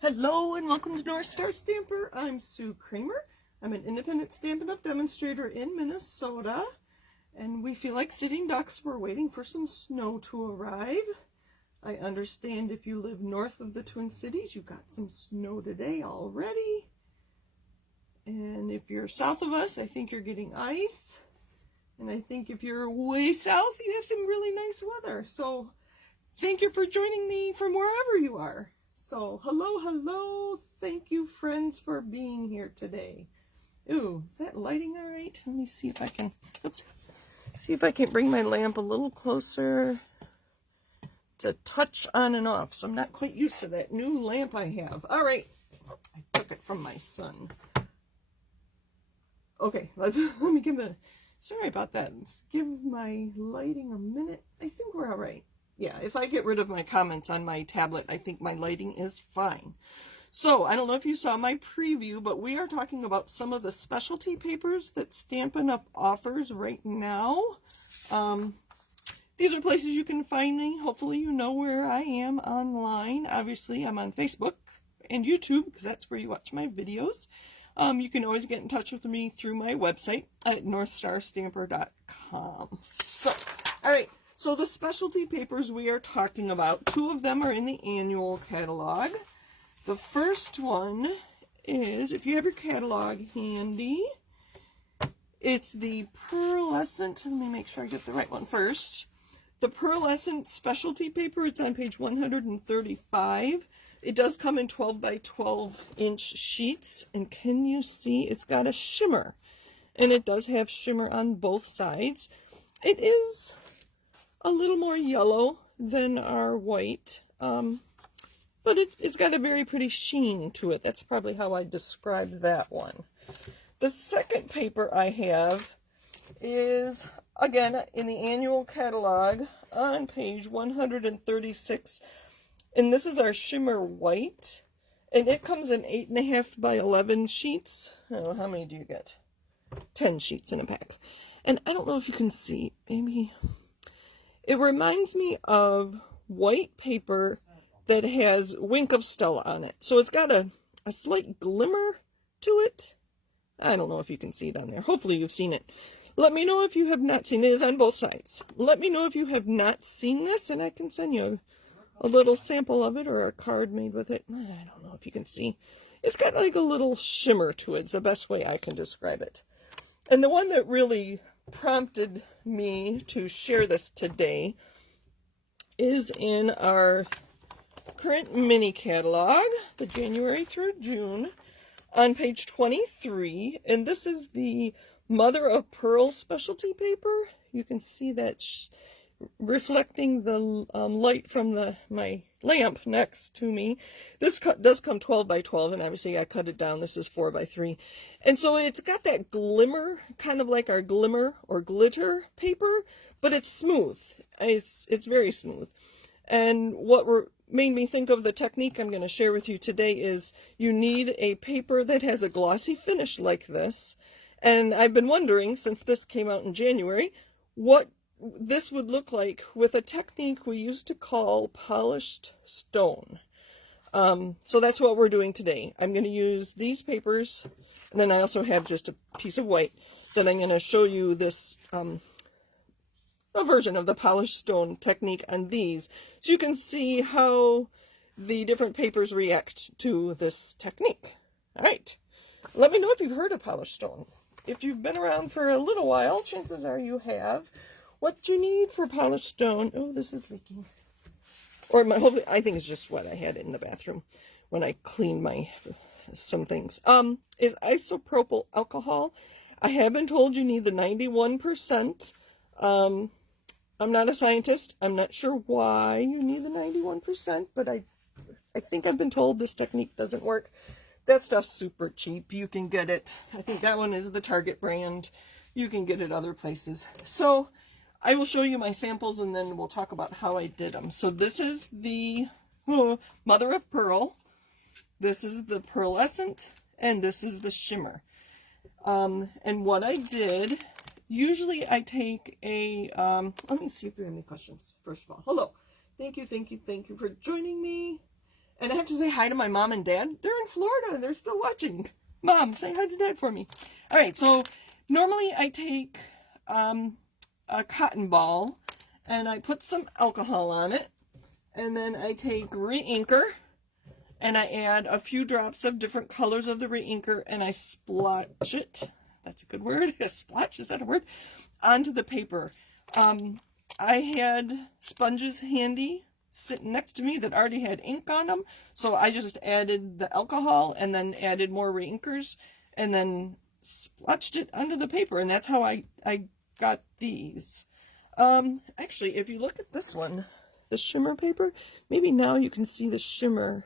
Hello and welcome to North Star Stamper. I'm Sue Kramer. I'm an independent Stampin' Up! Demonstrator in Minnesota. And we feel like sitting ducks. We're waiting for some snow to arrive. I understand if you live north of the Twin Cities, you got some snow today already. And if you're south of us, I think you're getting ice. And I think if you're way south, you have some really nice weather. So thank you for joining me from wherever you are. So hello. Thank you, friends, for being here today. Ooh, is that lighting all right? Let me see if I can, see if I can bring my lamp a little closer to touch on and off. So I'm not quite used to that new lamp I have. All right, I took it from my son. Okay, let me give it, sorry about that. Let's give my lighting a minute. I think we're all right. Yeah, if I get rid of my comments on my tablet, I think my lighting is fine. So, I don't know if you saw my preview, but we are talking about some of the specialty papers that Stampin' Up! Offers right now. These are places you can find me. Hopefully you know where I am online. Obviously, I'm on Facebook and YouTube, because that's where you watch my videos. You can always get in touch with me through my website at northstarstamper.com. So, all right. So the specialty papers we are talking about, two of them are in the annual catalog. The first one is, if you have your catalog handy, it's the Pearlescent, let me make sure I get the right one first. The Pearlescent Specialty Paper, it's on page 135. It does come in 12 by 12 inch sheets, and can you see it's got a shimmer? And it does have shimmer on both sides. It is a little more yellow than our white, but it's got a very pretty sheen to it. That's probably how I describe that one. The second paper I have is, again, in the annual catalog on page 136, and this is our Shimmer White, and it comes in 8.5 by 11 sheets. Oh, how many do you get? 10 sheets in a pack. And I don't know if you can see, maybe. It reminds me of white paper that has Wink of Stella on it. So it's got a slight glimmer to it. I don't know if you can see it on there. Hopefully you've seen it. Let me know if you have not seen it. It is on both sides. Let me know if you have not seen this, and I can send you a little sample of it or a card made with it. I don't know if you can see. It's got like a little shimmer to it. It's the best way I can describe it. And the one that really prompted me to share this today is in our current mini catalog, the January through June, on page 23, and this is the Mother of Pearl specialty paper. You can see that reflecting the light from my lamp next to me. This does come 12 by 12, and obviously I cut it down. This is 4 by 3. And so it's got that glimmer, kind of like our glimmer or glitter paper, but it's smooth. It's very smooth. And what made me think of the technique I'm going to share with you today is you need a paper that has a glossy finish like this. And I've been wondering, since this came out in January, what this would look like with a technique we used to call polished stone. So that's what we're doing today. I'm going to use these papers, and then I also have just a piece of white. Then I'm going to show you this a version of the polished stone technique on these, so you can see how the different papers react to this technique. All right, let me know if you've heard of polished stone. If you've been around for a little while, chances are you have. What you need for polished stone, oh, this is leaking, or hopefully, I think it's just what I had in the bathroom when I cleaned some things, is isopropyl alcohol. I have been told you need the 91%. I'm not a scientist. I'm not sure why you need the 91%, but I think I've been told this technique doesn't work. That stuff's super cheap. You can get it. I think that one is the Target brand. You can get it other places. So I will show you my samples, and then we'll talk about how I did them. So this is the Mother of Pearl. This is the Pearlescent, and this is the Shimmer. And what I did, usually I take a, let me see if there are any questions, first of all. Hello. Thank you for joining me. And I have to say hi to my mom and dad. They're in Florida and they're still watching. Mom, say hi to Dad for me. All right, so normally I take a cotton ball and I put some alcohol on it. And then I take reinker and I add a few drops of different colors of the reinker and I splotch it. That's a good word. Splotch, is that a word? Onto the paper. I had sponges handy sitting next to me that already had ink on them, so I just added the alcohol and then added more reinkers and then splotched it onto the paper, and that's how I got these. Actually, if you look at this one, the shimmer paper, maybe now you can see the shimmer.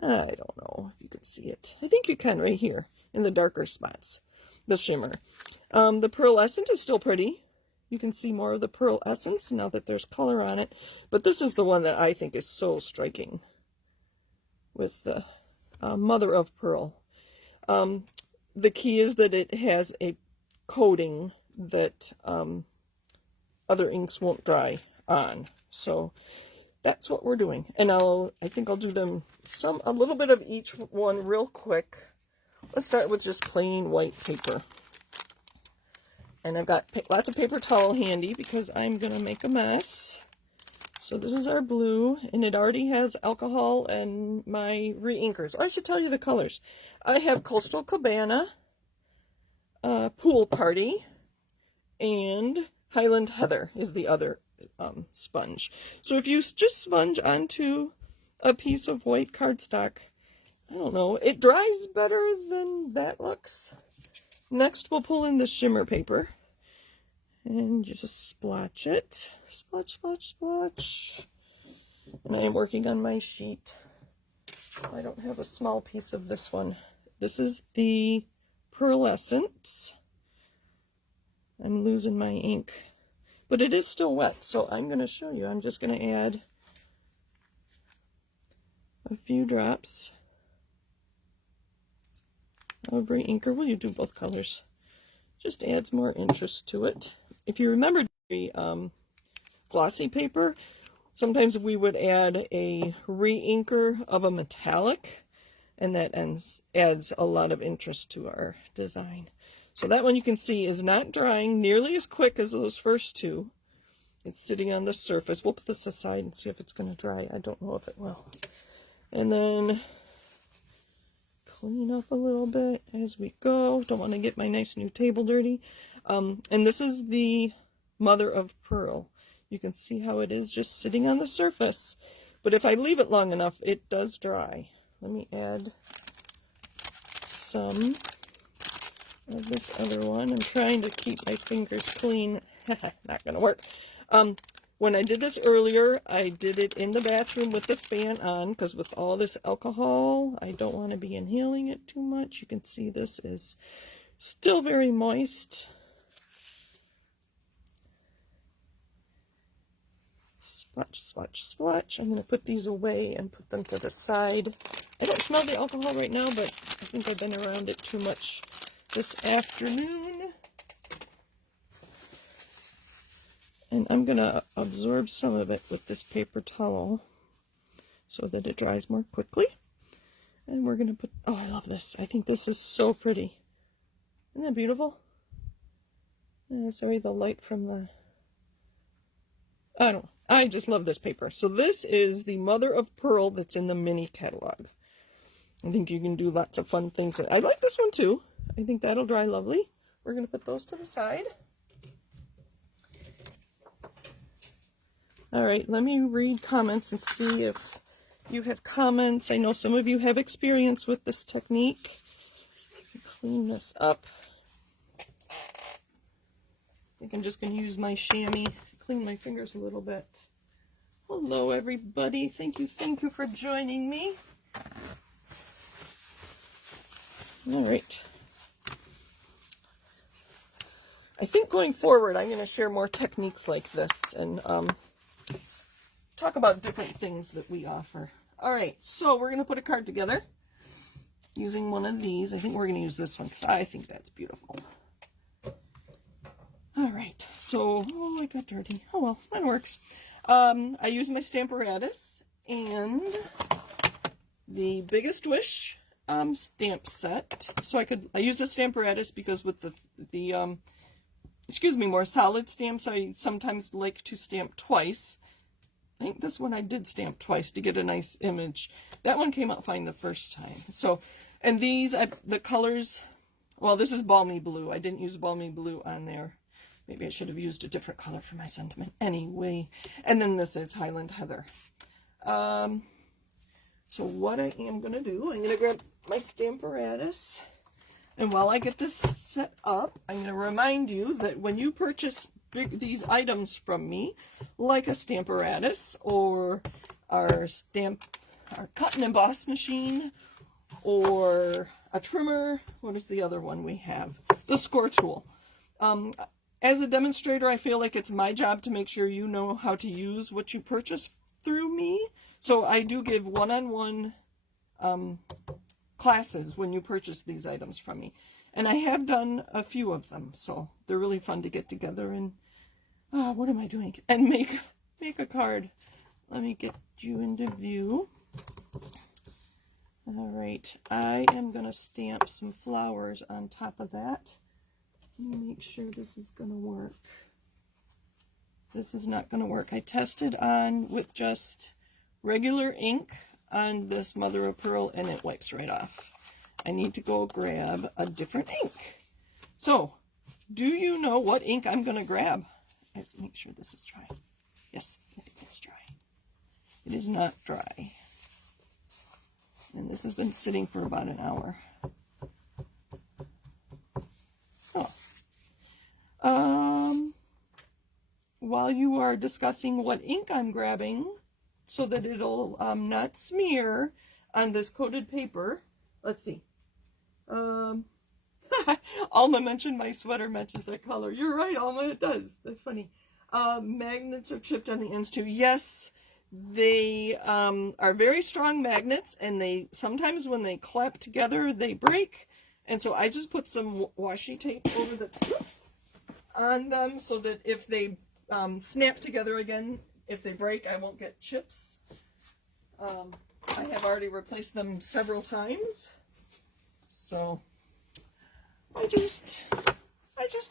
I don't know if you can see it. I think you can right here in the darker spots, the shimmer. The pearlescent is still pretty. You can see more of the pearl essence now that there's color on it. But this is the one that I think is so striking with the mother of pearl. The key is that it has a coating that other inks won't dry on. So that's what we're doing. And I think I'll do them a little bit of each one real quick. Let's start with just plain white paper. And I've got lots of paper towel handy because I'm going to make a mess. So this is our blue, and it already has alcohol and my reinkers. I should tell you the colors. I have Coastal Cabana, Pool Party, and Highland Heather is the other sponge. So if you just sponge onto a piece of white cardstock, I don't know, it dries better than that looks. Next, we'll pull in the shimmer paper and just splotch it. Splotch, splotch, splotch. And I am working on my sheet. I don't have a small piece of this one. This is the Pearlescent. I'm losing my ink, but it is still wet, so I'm going to show you. I'm just going to add a few drops of reinker. Will you do both colors? Just adds more interest to it. If you remember the glossy paper, sometimes we would add a reinker of a metallic, and that adds a lot of interest to our design. So that one you can see is not drying nearly as quick as those first two. It's sitting on the surface. We'll put this aside and see if it's going to dry. I don't know if it will. And then clean up a little bit as we go. Don't want to get my nice new table dirty. And this is the mother of pearl. You can see how it is just sitting on the surface. But if I leave it long enough, it does dry. Let me add some of this other one. I'm trying to keep my fingers clean. Not going to work. When I did this earlier, I did it in the bathroom with the fan on, because with all this alcohol, I don't want to be inhaling it too much. You can see this is still very moist. Splotch, splotch, splotch. I'm going to put these away and put them to the side. I don't smell the alcohol right now, but I think I've been around it too much this afternoon. And I'm going to absorb some of it with this paper towel so that it dries more quickly. And we're going to put, oh, I love this. I think this is so pretty. Isn't that beautiful? Sorry, the light from the, I don't know. I just love this paper. So this is the mother of pearl that's in the mini catalog. I think you can do lots of fun things. I like this one too. I think that'll dry lovely. We're going to put those to the side. All right, let me read comments and see if you have comments. I know some of you have experience with this technique. Clean this up. I think I'm just going to use my chamois, clean my fingers a little bit. Hello, everybody. Thank you for joining me. All right. I think going forward, I'm going to share more techniques like this and talk about different things that we offer. All right, so we're going to put a card together using one of these. I think we're going to use this one because I think that's beautiful. All right, so, oh, I got dirty. Oh, well, that works. I use my Stamparatus, and the Biggest Wish stamp set. So I use a Stamparatus because with the excuse me, more solid stamps, I sometimes like to stamp twice. I think this one I did stamp twice to get a nice image. That one came out fine the first time. So, and these, the colors, well, this is Balmy Blue. I didn't use Balmy Blue on there. Maybe I should have used a different color for my sentiment. Anyway, and then this is Highland Heather. So what I am going to do, I'm going to grab my Stamparatus. And while I get this set up, I'm going to remind you that when you purchase these items from me, like a Stamparatus or our cut and emboss machine, or a trimmer, what is the other one we have? The score tool. As a demonstrator, I feel like it's my job to make sure you know how to use what you purchase through me. So I do give one-on-one classes when you purchase these items from me. And I have done a few of them, so they're really fun to get together and, what am I doing? And make a card. Let me get you into view. All right, I am going to stamp some flowers on top of that. Let me make sure this is going to work. This is not going to work. I tested on with just regular ink on this mother of pearl and it wipes right off. I need to go grab a different ink. So, do you know what ink I'm going to grab? Let's make sure this is dry. Yes, it's dry. It is not dry. And this has been sitting for about an hour. Oh. While you are discussing what ink I'm grabbing, so that it'll not smear on this coated paper, let's see. Alma mentioned my sweater matches that color. You're right, Alma, it does. That's funny. Magnets are chipped on the ends too. Yes, they are very strong magnets, and they sometimes when they clap together, they break. And so I just put some washi tape over on them so that if they snap together again, if they break, I won't get chips. I have already replaced them several times. So I just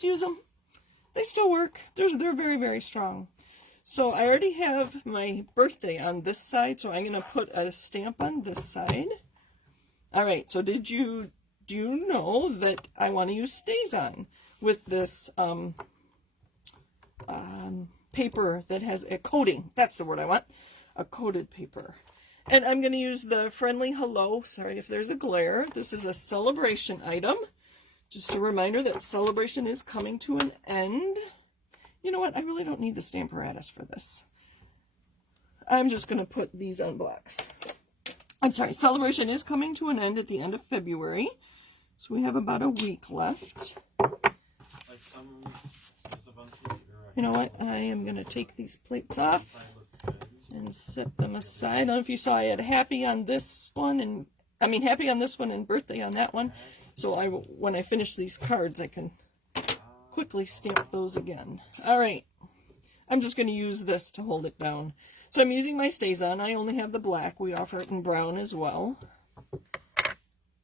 use them. They still work. They're very, very strong. So I already have my birthday on this side, so I'm going to put a stamp on this side. All right, so do you know that I want to use StazOn with this paper that has a coating? That's the word I want. A coated paper. And I'm going to use the Friendly Hello. Sorry if there's a glare. This is a celebration item. Just a reminder that celebration is coming to an end. You know what? I really don't need the Stamparatus for this. I'm just going to put these on blocks. I'm sorry. Celebration is coming to an end at the end of February. So we have about a week left. You know what? I am going to take these plates off and set them aside. I don't know if you saw I had happy on this one and happy on this one and birthday on that one. So when I finish these cards, I can quickly stamp those again. All right. I'm just going to use this to hold it down. So I'm using my StazOn. I only have the black. We offer it in brown as well.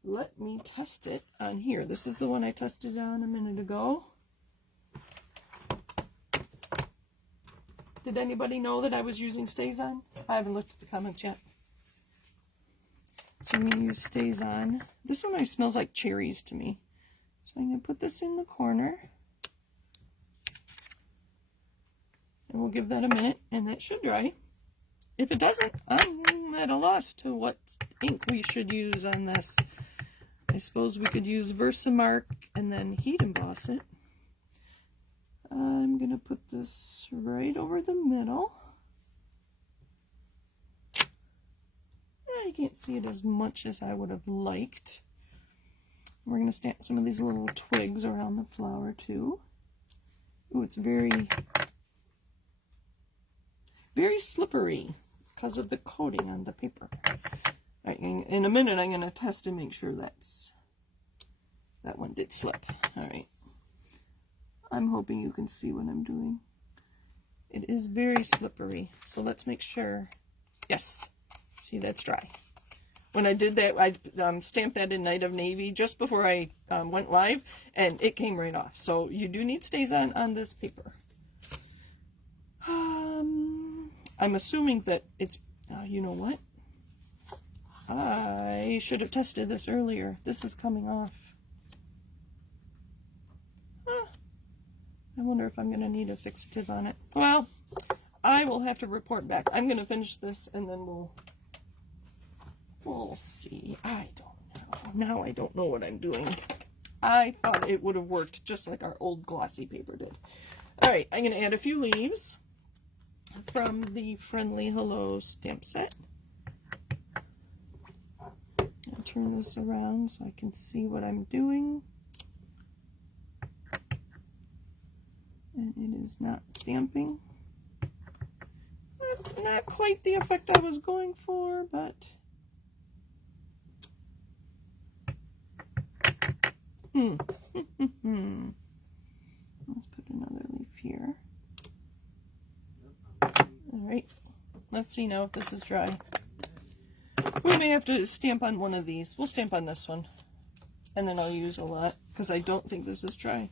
Let me test it on here. This is the one I tested on a minute ago. Did anybody know that I was using StazOn? I haven't looked at the comments yet. So I'm going to use StazOn. This one always smells like cherries to me. So I'm going to put this in the corner. And we'll give that a minute, and that should dry. If it doesn't, I'm at a loss to what ink we should use on this. I suppose we could use Versamark and then heat emboss it. I'm going to put this right over the middle. I can't see it as much as I would have liked. We're going to stamp some of these little twigs around the flower too. Ooh, it's very slippery because of the coating on the paper. Right, in a minute I'm going to test and make sure that one did slip. All right. I'm hoping you can see what I'm doing. It is very slippery, so let's make sure. Yes, see, that's dry. when I did that, I stamped that in Night of Navy just before I went live, and it came right off. So you do need stays on this paper. I'm assuming that it's, you know what? I should have tested this earlier. This is coming off. I wonder if I'm going to need a fixative on it. Well, I will have to report back. I'm going to finish this and then we'll see. I don't know. Now I don't know what I'm doing. I thought it would have worked just like our old glossy paper did. All right, I'm going to add a few leaves from the Friendly Hello stamp set. I'll turn this around so I can see what I'm doing. And it is not stamping. Not quite the effect I was going for, but let's put another leaf here. Alright, let's see now if this is dry. We may have to stamp on one of these. We'll stamp on this one. And then I'll use a lot, because I don't think this is dry.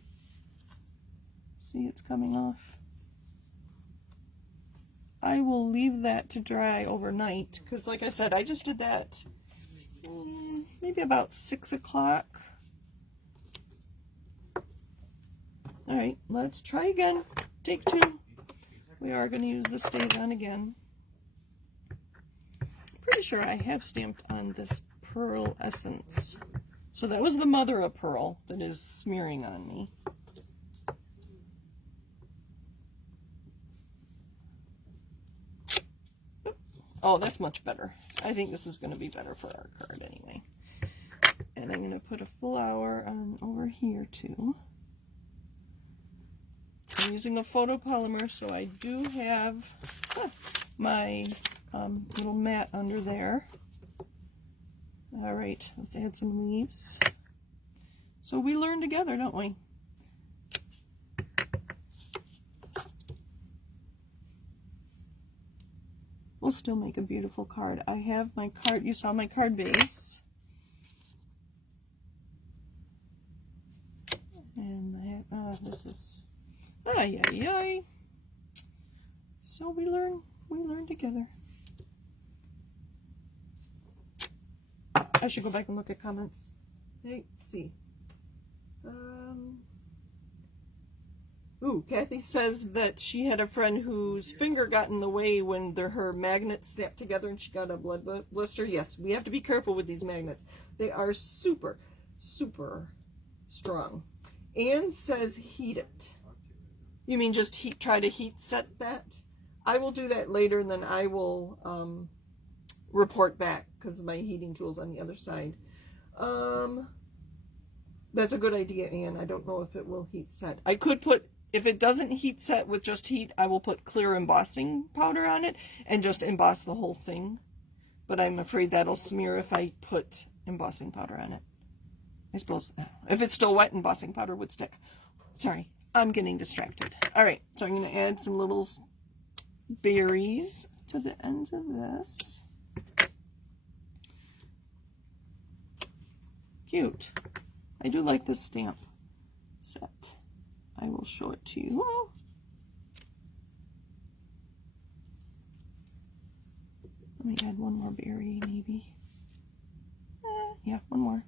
See, it's coming off. I will leave that to dry overnight, because like I said, I just did that maybe about 6 o'clock. Alright, let's try again. Take 2. We are going to use the stays on again. Pretty sure I have stamped on this Pearlescent. So that was the mother of pearl that is smearing on me. Oh, that's much better. I think this is going to be better for our card anyway. And I'm going to put a flower on over here too. I'm using a photopolymer, so I do have my little mat under there. All right, let's add some leaves. So we learn together, don't we? We'll still make a beautiful card. I have my card, you saw my card base. And I have, this is, ay, ay, ay. So we learn together. I should go back and look at comments. Let's see. Ooh, Kathy says that she had a friend whose finger got in the way when her magnets snapped together and she got a blood blister. Yes, we have to be careful with these magnets. They are super, super strong. Anne says heat it. You mean just try to heat set that? I will do that later, and then I will report back because my heating tool's on the other side. That's a good idea, Anne. I don't know if it will heat set. I could put, if it doesn't heat set with just heat, I will put clear embossing powder on it and just emboss the whole thing. But I'm afraid that'll smear if I put embossing powder on it. I suppose if it's still wet, embossing powder would stick. Sorry, I'm getting distracted. All right, so I'm going to add some little berries to the ends of this. Cute. I do like this stamp set. I will show it to you. Oh. Let me add one more berry, maybe. Yeah, one more.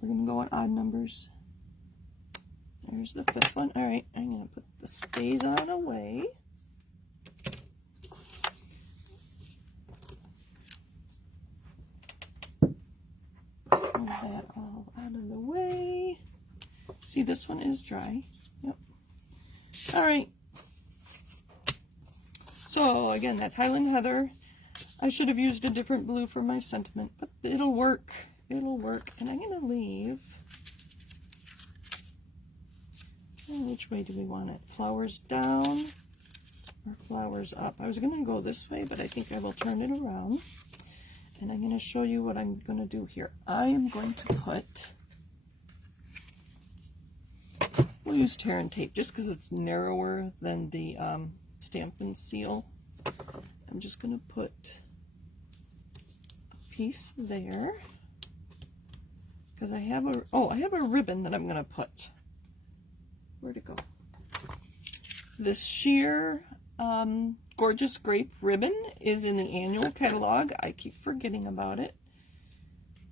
We're going to go on odd numbers. There's the 5th one. All right, I'm going to put the stays on away. Move that all out of the way. See, this one is dry. Yep. All right. So again, that's Highland Heather. I should have used a different blue for my sentiment, but it'll work. It'll work. And I'm going to leave. Which way do we want it? Flowers down or flowers up? I was going to go this way, but I think I will turn it around. And I'm going to show you what I'm going to do here. I am going to put, we'll use tear and tape just because it's narrower than the Stampin' Seal. I'm just going to put a piece there. Because I have a ribbon that I'm going to put. Where'd it go? This sheer Gorgeous Grape ribbon is in the annual catalog. I keep forgetting about it.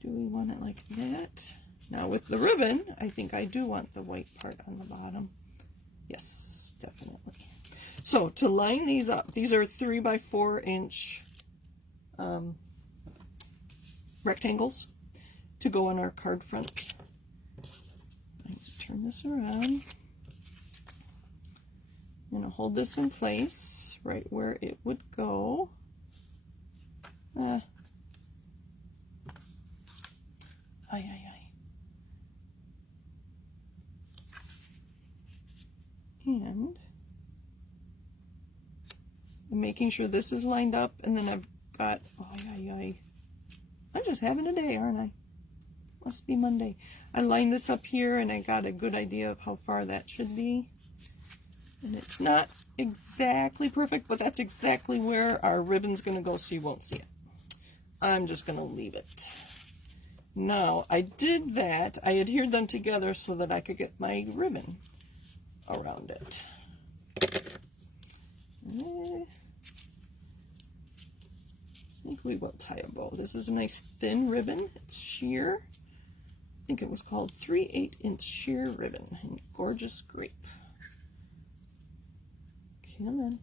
Do we want it like that? Now with the ribbon, I think I do want the white part on the bottom. Yes, definitely. So to line these up, these are 3 by 4 inch rectangles to go on our card front. I just turn this around. I'm going to hold this in place right where it would go. And I'm making sure this is lined up, and then I've got, I'm just having a day, aren't I? Must be Monday. I lined this up here, and I got a good idea of how far that should be. And it's not exactly perfect, but that's exactly where our ribbon's going to go, so you won't see it. I'm just going to leave it. Now, I did that. I adhered them together so that I could get my ribbon around it. I think we will tie a bow. This is a nice thin ribbon. It's sheer. I think it was called 3/8 inch sheer ribbon in Gorgeous Grape. Come on.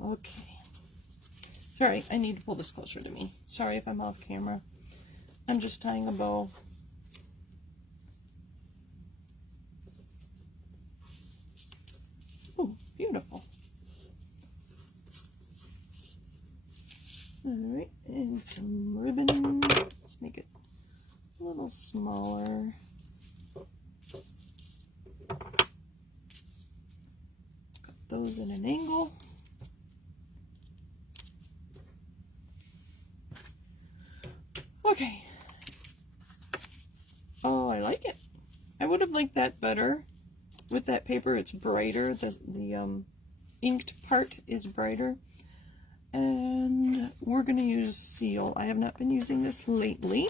Okay. Sorry, I need to pull this closer to me. Sorry if I'm off camera. I'm just tying a bow. Oh, beautiful. Alright, and some ribbon. Let's make it a little smaller. Cut those at an angle. Okay. Oh, I like it. I would have liked that better. With that paper, it's brighter. The inked part is brighter. And we're going to use Seal. I have not been using this lately.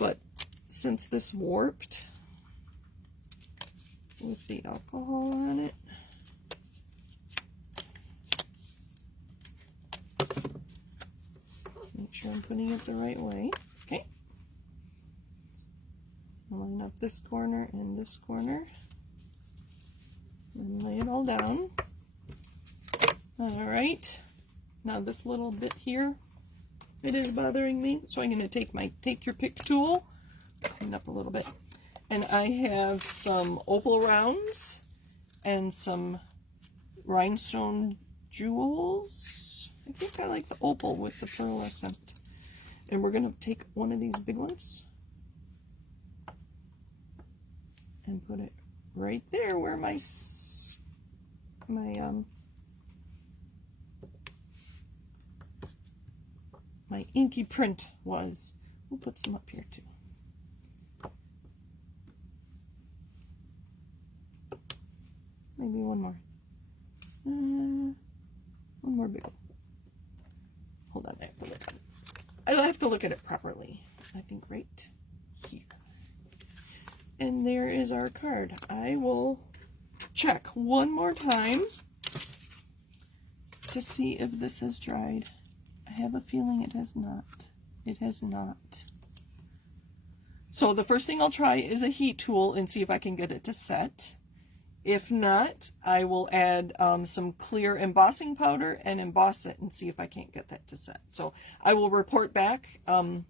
But since this warped with the alcohol on it, make sure I'm putting it the right way. Okay. Line up this corner and this corner. And lay it all down. Alright. Now this little bit here, it is bothering me. So I'm going to take my Take Your Pick tool, clean up a little bit. And I have some opal rounds and some rhinestone jewels. I think I like the opal with the pearlescent. And we're going to take one of these big ones and put it right there where my inky print was. We'll put some up here too. Maybe one more. One more big one. Hold on, I have to look at it. I have to look at it properly. I think right here. And there is our card. I will check one more time to see if this has dried. I have a feeling it has not. It has not. So the first thing I'll try is a heat tool and see if I can get it to set. If not, I will add some clear embossing powder and emboss it and see if I can't get that to set. So I will report back. I'll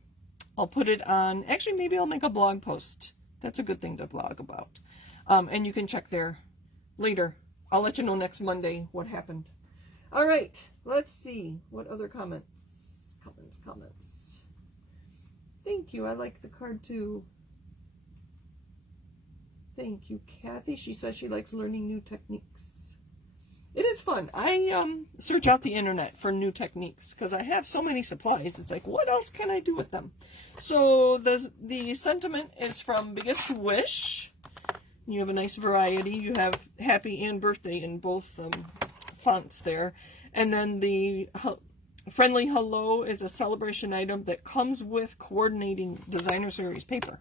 put it on, actually maybe I'll make a blog post. That's a good thing to blog about. And you can check there later. I'll let you know next Monday what happened. All right, let's see. What other comments? Comments. Thank you. I like the card too. Thank you, Kathy. She says she likes learning new techniques. It is fun. I search out the internet for new techniques because I have so many supplies. It's like, what else can I do with them? So the sentiment is from Biggest Wish. You have a nice variety. You have happy and birthday in both fonts there. And then the Friendly Hello is a celebration item that comes with coordinating designer series paper,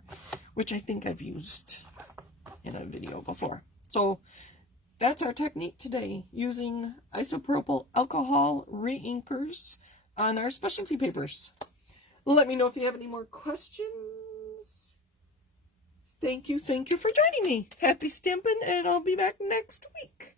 which I think I've used in a video before. So that's our technique today, using isopropyl alcohol reinkers on our specialty papers. Let me know if you have any more questions. Thank you for joining me. Happy stamping, and I'll be back next week.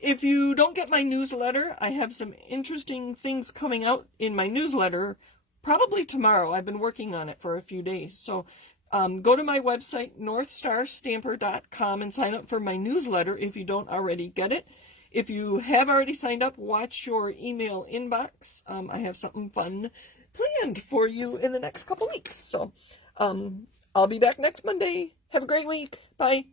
If you don't get my newsletter, I have some interesting things coming out in my newsletter, probably tomorrow. I've been working on it for a few days. So go to my website, northstarstamper.com, and sign up for my newsletter if you don't already get it. If you have already signed up, watch your email inbox. I have something fun planned for you in the next couple weeks. So I'll be back next Monday. Have a great week. Bye.